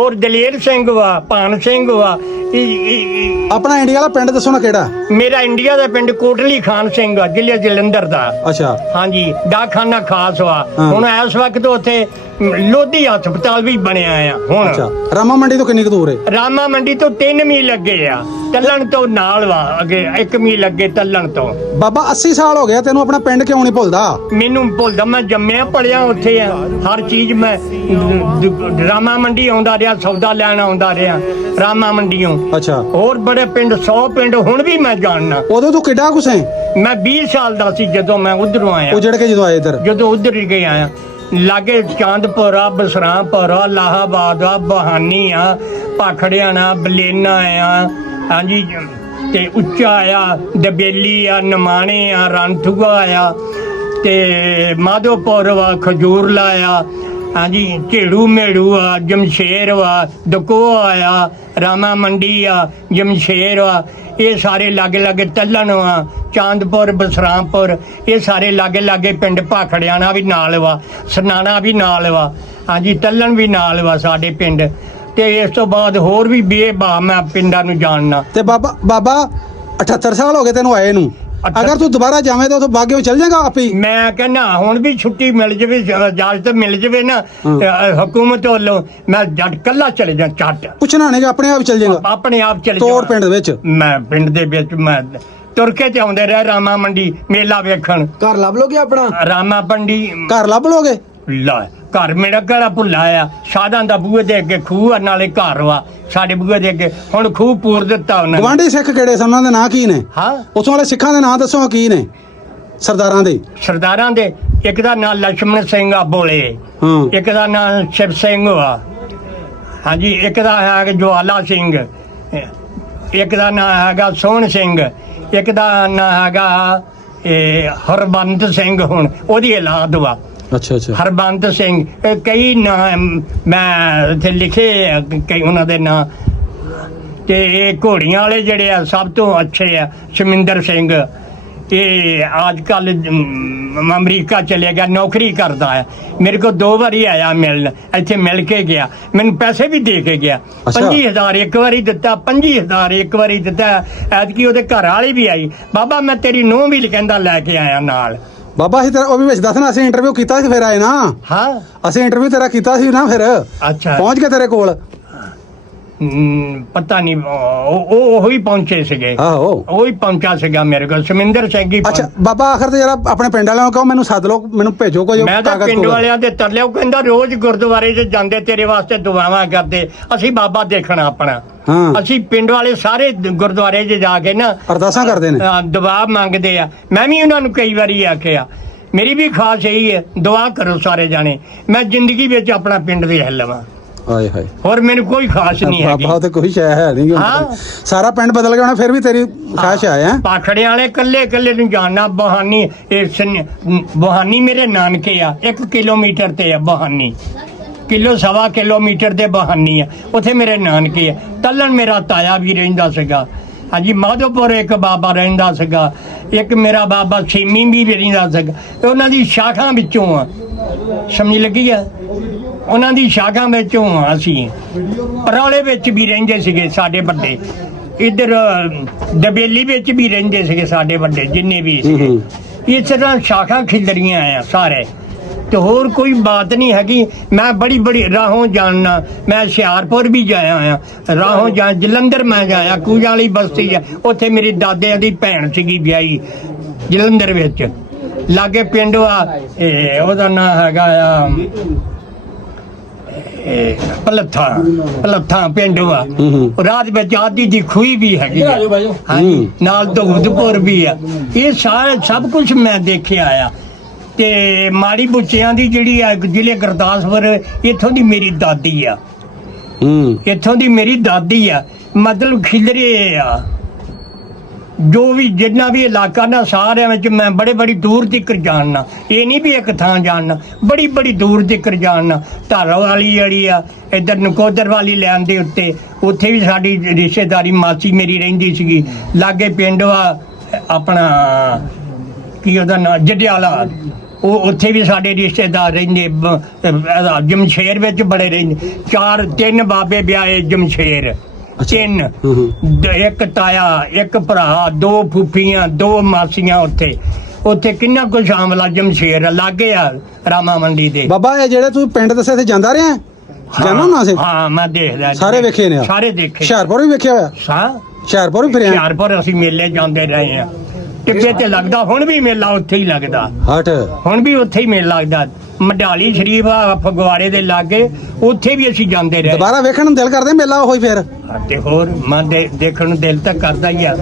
ਹੋਰ ਦਲੇਰ ਸਿੰਘ ਵਾ, ਭਾਨ ਸਿੰਘ ਵਾ। ਆਪਣਾ ਇੰਡੀਆ ਵਾਲਾ ਪਿੰਡ ਦੱਸੋ ਨਾ ਕਿਹੜਾ? ਮੇਰਾ ਇੰਡੀਆ ਦਾ ਪਿੰਡ ਕੋਟਲੀ ਖਾਨ ਸਿੰਘ ਆ, ਜ਼ਿਲ੍ਹੇ ਜਲੰਧਰ ਦਾ। ਅੱਛਾ ਹਾਂਜੀ, ਡਾਕਖਾਨਾ ਖਾਸ ਵਾ। ਹੁਣ ਇਸ ਵਕਤ ਉੱਥੇ ਲੋਧੀ ਹਸਪਤਾਲ ਵੀ ਬਣਿਆ ਆ ਹੁਣ। ਅੱਛਾ, ਰਾਮਾ ਮੰਡੀ ਤੋਂ ਕਿੰਨੀ ਕੁ ਦੂਰ ਹੈ? ਰਾਮਾ ਮੰਡੀ ਤੋਂ 3 ਮੀਲ ਲੱਗੇ ਆ, ਤੱਲਣ ਤੋਂ ਨਾਲ ਵਾ ਅੱਗੇ 1 ਮੀਲ ਲੱਗੇ ਤੱਲਣ ਤੋਂ। ਬਾਬਾ 80 ਸਾਲ ਹੋ ਗਿਆ ਤੈਨੂੰ ਆਪਣਾ ਪਿੰਡ ਕਿਉਂ ਨਹੀਂ ਭੁੱਲਦਾ? ਮੈਨੂੰ ਭੁੱਲਦਾ, ਮੈਂ ਜੰਮਿਆ ਪਲਿਆ ਉੱਥੇ ਆ। ਹਰ ਚੀਜ਼ ਮੈਂ ਰਾਮਾ ਮੰਡੀ ਆਉਂਦਾ ਰਿਹਾ, ਸੌਦਾ ਲੈਣ ਆਉਂਦਾ ਰਿਹਾ ਰਾਮਾ ਮੰਡੀੋਂ। ਅੱਛਾ, ਹੋਰ ਬੜੇ ਪਿੰਡ 100 ਪਿੰਡ ਹੁਣ ਵੀ ਮੈਂ ਜਾਣਨਾ। ਉਦੋਂ ਤੂੰ ਕਿੱਡਾ ਕੁਛ ਹੈ? ਮੈਂ 20 ਸਾਲ ਦਾ ਸੀ ਜਦੋਂ ਮੈਂ ਉਧਰੋਂ ਆਇਆ। ਉਜੜ ਕੇ ਜਦੋਂ ਆਏ ਇੱਧਰ? ਜਦੋਂ ਉਧਰ ਹੀ ਗਿਆ ਆਇਆ, ਲਾਗੇ ਚਾਂਦਪੁਰ ਆ, ਬਸਰਾਂਪੁਰ ਆ, ਲਾਹਾਬਾਦ ਆ, ਬਹਾਨੀ ਆ, ਭਾਖੜਿਆਣਾ, ਬਲੇਨਾ ਆ, ਹਾਂਜੀ, ਤੇ ਉੱਚਾ ਆ, ਦਬੇਲੀ ਆ, ਨਮਾਣੇ ਆ, ਰਣਥੂਆ ਆ, ਤੇ ਮਾਧੋਪੁਰ ਵਾ, ਖਜੂਰਲਾ ਆ, ਹਾਂਜੀ, ਝੇੜੂ ਮੇੜੂ ਆ, ਜਮਸ਼ੇਰ ਵਾ, ਦਕੋਆ ਆ, ਰਾਮਾ ਮੰਡੀ ਆ, ਜਮਸ਼ੇਰ ਆ। ਇਹ ਸਾਰੇ ਲਾਗੇ ਲਾਗੇ ਤੱਲਣ ਵਾ, ਚਾਂਦਪੁਰ, ਬਸਰਾਂਪੁਰ, ਇਹ ਸਾਰੇ ਲਾਗੇ ਲਾਗੇ ਪਿੰਡ। ਭਾਖੜਿਆਣਾ ਵੀ ਨਾਲ ਵਾ, ਸਰਨਾਣਾ ਵੀ ਨਾਲ ਵਾ, ਹਾਂਜੀ, ਤੱਲਣ ਵੀ ਨਾਲ ਵਾ ਸਾਡੇ ਪਿੰਡ। ਤੇ ਇਸ ਤੋਂ ਬਾਅਦ ਹੋਰ ਵੀ ਬੇਬਾ ਮੈਂ ਪਿੰਡਾਂ ਨੂੰ ਜਾਣਨਾ। ਤੇ ਬਾਬਾ 78 ਸਾਲ ਹੋ ਗਏ ਤੈਨੂੰ ਆਏ ਨੂੰ। ਅਗਰ ਤੂੰ ਦੁਬਾਰਾ ਜਾਵੇਂ ਤਾਂ ਉਥੋਂ ਬਾਗਿਓ ਚੱਲ ਜਾਏਗਾ ਆਪੇ? ਮੈਂ ਕਹਿੰਦਾ ਹੁਣ ਵੀ ਛੁੱਟੀ ਮਿਲ ਜਾਵੇ, ਇਜਾਜ਼ਤ ਮਿਲ ਜਾਵੇ ਨਾ ਹਕੂਮਤ ਵੱਲੋਂ, ਮੈਂ ਜੱਟ ਕੱਲਾ ਚਲੇ ਜਾ। ਚੱਟ ਪੁੱਛਣਾ ਨਹੀਂ, ਆਪਣੇ ਆਪ ਚੱਲ ਜਾਏਗਾ? ਆਪਣੇ ਆਪ ਚਲੇ ਤੋੜ ਪਿੰਡ ਦੇ ਵਿੱਚ? ਮੈਂ ਪਿੰਡ ਦੇ ਵਿੱਚ ਮੈਂ ਤੁਰ ਕੇ ਤੇ ਆਉਂਦੇ ਰਹੇ ਰਾਮਾ ਮੰਡੀ ਮੇਲਾ ਵੇਖਣ। ਘਰ ਲੱਭ ਲੋਗੇ ਆਪਣਾ? ਰਾਮਾ ਮੰਡੀ ਘਰ ਲੱਭ ਲੋਗੇ? ਲੈ, ਘਰ ਮੇਰਾ ਕਿਹੜਾ ਭੁੱਲਾ ਆ। ਸਾਧਾਂ ਦਾ ਬੂਹੇ ਦੇ ਅੱਗੇ ਖੂਹ ਆ, ਨਾਲੇ ਘਰ ਵਾ ਸਾਡੇ ਬੂਹੇ ਦੇ ਅੱਗੇ। ਹੁਣ ਖੂਹ ਪੂਰ ਦਿੱਤਾ ਉਹਨਾਂ ਨੇ। ਗਵਾਂਢੀ ਸਿੱਖ ਕਿਹੜੇ ਸਨ, ਉਹਨਾਂ ਦੇ ਨਾਂ ਕੀ ਨੇ? ਹਾਂ, ਉਥੋਂ ਵਾਲੇ ਸਿੱਖਾਂ ਦੇ ਨਾਂ ਦੱਸੋ ਕੀ ਨੇ ਸਰਦਾਰਾਂ ਦੇ? ਸਰਦਾਰਾਂ ਦੇ ਇੱਕ ਦਾ ਨਾਂ ਲక్ష్మణ ਸਿੰਘ ਆ ਬੋਲੇ, ਇੱਕ ਦਾ ਨਾਂ ਸ਼ਿਵ ਸਿੰਘ ਵਾ, ਹਾਂਜੀ, ਇੱਕ ਦਾ ਹੈ ਜਵਾਲਾ ਸਿੰਘ, ਇੱਕ ਦਾ ਨਾਂ ਹੈਗਾ ਸੋਹਣ ਸਿੰਘ, ਇੱਕ ਦਾ ਨਾਂ ਹੈਗਾ ਹਰਬੰਤ ਸਿੰਘ। ਹੁਣ ਉਹਦੀ ਔਲਾਦ ਵਾ। ਅੱਛਾ ਅੱਛਾ, ਹਰਬੰਤ ਸਿੰਘ। ਕਈ ਨਾਂ ਮੈਂ ਇੱਥੇ ਲਿਖੇ ਆ, ਕਈ ਉਹਨਾਂ ਦੇ ਨਾਂ। ਤੇ ਇਹ ਘੋੜੀਆਂ ਵਾਲੇ ਜਿਹੜੇ ਆ ਸਭ ਤੋਂ ਅੱਛੇ ਆ, ਸ਼ਮਿੰਦਰ ਸਿੰਘ। ਇਹ ਅੱਜ ਕੱਲ ਅਮਰੀਕਾ ਚਲੇ ਗਿਆ, ਨੌਕਰੀ ਕਰਦਾ ਆ। ਮੇਰੇ ਕੋਲ 2 ਵਾਰੀ ਆਇਆ ਮਿਲਣ, ਇੱਥੇ ਮਿਲ ਕੇ ਗਿਆ, ਮੈਨੂੰ ਪੈਸੇ ਵੀ ਦੇ ਕੇ ਗਿਆ। 25,000 ਇੱਕ ਵਾਰੀ ਦਿੱਤਾ, 25,000 ਇੱਕ ਵਾਰੀ ਦਿੱਤਾ। ਐਤਕੀ ਉਹਦੇ ਘਰ ਵਾਲੀ ਵੀ ਆਈ। ਬਾਬਾ ਮੈਂ ਤੇਰੀ ਨੂੰਹ ਵੀ ਕਹਿੰਦਾ ਲੈ ਕੇ ਆਇਆ ਨਾਲ। ਬਾਬਾ ਅਸੀਂ ਤੇਰਾ ਉਹ ਵੀ ਵਿੱਚ ਦੱਸਣਾ, ਅਸੀਂ ਇੰਟਰਵਿਊ ਕੀਤਾ ਸੀ ਫਿਰ ਆਏ ਨਾ। ਹਾਂ, ਅਸੀਂ ਇੰਟਰਵਿਊ ਤੇਰਾ ਕੀਤਾ ਸੀ ਨਾ, ਫਿਰ ਅੱਛਾ ਪਹੁੰਚ ਕੇ ਤੇਰੇ ਕੋਲ। ਪਤਾ ਨਹੀਂ, ਉਹ ਹੀ ਪਹੁੰਚੇ ਸੀਗੇ। ਆਹੋ, ਉਹ ਹੀ ਪਹੁੰਚਾ ਸੀਗਾ ਮੇਰੇ ਕੋਲ, ਸ਼ਮਿੰਦਰ ਸਿੰਘ ਹੀ। ਅੱਛਾ ਬਾਬਾ, ਆਖਰ ਤੇ ਜਰਾ ਆਪਣੇ ਪਿੰਡ ਵਾਲਿਆਂ ਨੂੰ ਕਹੋ ਮੈਨੂੰ ਸੱਦ ਲਓ, ਮੈਨੂੰ ਭੇਜੋ ਕੋਈ ਮੈਂ ਤਾਂ ਪਿੰਡ ਵਾਲਿਆਂ ਦੇ ਤਰਲੇ। ਉਹ ਕਹਿੰਦਾ ਰੋਜ਼ ਗੁਰਦੁਆਰੇ 'ਚ ਜਾਂਦੇ, ਤੇਰੇ ਵਾਸਤੇ ਦੁਆਵਾਂ ਕਰਦੇ। ਅਸੀਂ ਬਾਬਾ ਦੇਖਣਾ ਆਪਣਾ। ਅਸੀਂ ਪਿੰਡ ਵਾਲੇ ਸਾਰੇ ਗੁਰਦੁਆਰੇ 'ਚ ਜਾ ਕੇ ਨਾ ਅਰਦਾਸਾਂ ਕਰਦੇ ਨੇ, ਦੁਆ ਮੰਗਦੇ ਆ। ਮੈਂ ਵੀ ਉਹਨਾਂ ਨੂੰ ਕਈ ਵਾਰੀ ਆਖਿਆ, ਮੇਰੀ ਵੀ ਖਾਸ ਇਹੀ ਹੈ, ਦੁਆ ਕਰੋ ਸਾਰੇ ਜਾਣੇ, ਮੈਂ ਜ਼ਿੰਦਗੀ ਵਿੱਚ ਆਪਣਾ ਪਿੰਡ ਦੇ ਹੱਲ ਲਵਾਂ। ਹਾਏ ਹਾਏ, ਹੋਰ ਮੈਨੂੰ ਕੋਈ ਖਾਸ ਨਹੀਂ ਹੈ ਬਾਬਾ, ਤੇ ਕੋਈ ਸ਼ੈ ਹੈ ਨਹੀਂ। ਸਾਰਾ ਪਿੰਡ ਬਦਲ ਗਿਆ ਹੋਣਾ, ਫਿਰ ਵੀ ਤੇਰੀ ਖਾਸ਼ ਆਇਆ। ਪਾਖੜਿਆਂ ਵਾਲੇ ਕੱਲੇ ਕੱਲੇ ਨੂੰ ਜਾਣਨਾ। ਬਹਾਨੀ, ਬਹਾਨੀ ਮੇਰੇ ਨਾਨਕੇ ਆ, 1 ਕਿਲੋਮੀਟਰ ਤੇ ਆ ਬਹਾਨੀ, ਸਵਾ ਕਿਲੋਮੀਟਰ ਦੇ ਬਹਾਨੀ ਆ, ਉੱਥੇ ਮੇਰੇ ਨਾਨਕੇ ਆ। ਤੱਲਣ ਮੇਰਾ ਤਾਇਆ ਵੀ ਰਹਿੰਦਾ ਸੀਗਾ, ਹਾਂਜੀ। ਮਾਧੋਪੁਰ ਇੱਕ ਬਾਬਾ ਰਹਿੰਦਾ ਸੀਗਾ, ਇੱਕ ਮੇਰਾ ਬਾਬਾ ਸੀਮੀ ਵੀ ਰਹਿੰਦਾ ਸੀਗਾ। ਉਹਨਾਂ ਦੀ ਸ਼ਾਖਾ ਵਿੱਚੋਂ ਆ, ਸਮਝ ਲੱਗੀ ਆ, ਉਹਨਾਂ ਦੀ ਸ਼ਾਖਾ ਵਿੱਚੋਂ ਆ ਅਸੀਂ। ਪਰੌਲੇ ਵਿੱਚ ਵੀ ਰਹਿੰਦੇ ਸੀਗੇ ਸਾਡੇ ਵੱਡੇ, ਇੱਧਰ ਦਬੇਲੀ ਵਿੱਚ ਵੀ ਰਹਿੰਦੇ ਸੀਗੇ ਸਾਡੇ ਵੱਡੇ ਜਿੰਨੇ ਵੀ ਸੀਗੇ। ਇਸ ਤਰ੍ਹਾਂ ਸ਼ਾਖਾ ਖਿਲਰੀਆਂ ਆ ਸਾਰੇ। ਤੇ ਹੋਰ ਕੋਈ ਬਾਤ ਨਹੀਂ ਹੈਗੀ। ਮੈਂ ਬੜੀ ਰਾਹੋਂ ਜਾਣਨਾ। ਮੈਂ ਹੁਸ਼ਿਆਰਪੁਰ ਵੀ ਜਾਇਆ ਆ, ਰਾਹੋਂ ਜਲੰਧਰ ਮੈਂ ਜਾਇਆ, ਕੂਜਾ ਵਾਲੀ ਬਸਤੀ ਆ, ਉੱਥੇ ਮੇਰੀ ਦਾਦੇ ਦੀ ਭੈਣ ਸੀਗੀ ਵਿਆਹੀ, ਜਲੰਧਰ ਵਿੱਚ ਲਾਗੇ ਪਿੰਡ ਆ। ਉਹਦਾ ਨਾਂ ਹੈਗਾ ਆ ਪਲੱਥਾ ਪਿੰਡ ਵਾ। ਰਾਤ ਵਿੱਚ ਆਦੀ ਦੀ ਖੂਹੀ ਵੀ ਹੈਗੀ, ਨਾਲ ਦੂਦਪੁਰ ਵੀ ਆ। ਇਹ ਸਭ ਕੁਝ ਮੈਂ ਦੇਖਿਆ ਆ। ਤੇ ਮਾੜੀ ਬੁੱਚਿਆਂ ਦੀ ਜਿਹੜੀ ਆ ਜ਼ਿਲ੍ਹੇ ਗੁਰਦਾਸਪੁਰ, ਇੱਥੋਂ ਦੀ ਮੇਰੀ ਦਾਦੀ ਆ, ਇੱਥੋਂ ਦੀ ਮੇਰੀ ਦਾਦੀ ਆ। ਮਤਲਬ ਖਿਲਰੇ ਆ ਜੋ ਵੀ ਜਿੰਨਾ ਵੀ ਇਲਾਕਾ ਨਾ, ਸਾਰਿਆਂ ਵਿੱਚ ਮੈਂ ਬੜੀ ਦੂਰ ਤੱਕ ਜਾਣਨਾ। ਇਹ ਨਹੀਂ ਵੀ ਇੱਕ ਥਾਂ ਜਾਣਨਾ, ਬੜੀ ਦੂਰ ਤੱਕ ਜਾਣਨਾ। ਧਾਰਾ ਵਾਲੀ ਜਿਹੜੀ ਆ ਇੱਧਰ ਨਕੋਦਰ ਵਾਲੀ ਲੈਣ ਦੇ ਉੱਤੇ, ਉੱਥੇ ਵੀ ਸਾਡੀ ਰਿਸ਼ਤੇਦਾਰੀ ਮਾਸੀ ਮੇਰੀ ਰਹਿੰਦੀ ਸੀਗੀ। ਲਾਗੇ ਪਿੰਡ ਆ ਆਪਣਾ, ਕੀ ਉਹਦਾ ਨਾਂ, ਜਡਿਆਲਾ। ਉਹ ਉੱਥੇ ਵੀ ਸਾਡੇ ਰਿਸ਼ਤੇਦਾਰ ਰਹਿੰਦੇ ਜਮਸ਼ੇਰ ਵਿੱਚ ਬੜੇ ਰਹਿੰਦੇ 3 ਬਾਬੇ ਵਿਆਹੇ ਜਮਸ਼ੇਰ 3 ਇੱਕ ਤਾਇਆ ਇੱਕ ਭਰਾ 2 ਫੁੱਫੀਆਂ 2 ਮਾਸੀਆਂ ਉੱਥੇ ਕਿੰਨਾ ਕੁਝ ਆਮਲਾ ਜਮਸ਼ੇਰ ਲਾਗੇ ਆ ਰਾਮਾ ਮੰਡੀ ਦੇ। ਬਾਬਾ ਇਹ ਜਿਹੜੇ ਤੂੰ ਪਿੰਡ ਦੱਸਿਆ ਤੇ ਜਾਂਦਾ ਰਿਹਾ ਜਾਨੋ ਨਾ ਸੇ? ਹਾਂ ਮੈਂ ਦੇਖਦਾ ਸਾਰੇ ਵੇਖੇ ਨੇ? ਸਾਰੇ ਦੇਖੇ। ਹੁਸ਼ਿਆਰਪੁਰ ਵੀ ਵੇਖਿਆ ਹੋਇਆ? ਹੁਸ਼ਿਆਰਪੁਰ ਵੀ ਫਿਰਿਆ? ਹੁਸ਼ਿਆਰਪੁਰ ਅਸੀਂ ਮੇਲੇ ਜਾਂਦੇ ਰਹੇ ਆ, ਟਿੱਬੇ ਤੇ ਲੱਗਦਾ, ਹੁਣ ਵੀ ਮੇਲਾ ਉੱਥੇ ਹੀ ਲੱਗਦਾ, ਹੁਣ ਵੀ ਉੱਥੇ ਹੀ ਮੇਲਾ ਲੱਗਦਾ। ਮਢਾਲੀ ਸ਼ਰੀਫ ਆ ਫਗਵਾੜੇ ਦੇ ਲਾਗੇ, ਉੱਥੇ ਵੀ ਅਸੀਂ ਜਾਂਦੇ ਰਹੇ। ਦੁਬਾਰਾ ਵੇਖਣ ਨੂੰ ਦਿਲ ਕਰਦੇ ਮੇਲਾ ਹੋਈ ਫਿਰ? ਤੇ ਹੋਰ ਮੈਂ ਦੇਖਣ ਨੂੰ ਦਿਲ ਤਾਂ ਕਰਦਾ ਹੀ ਆ।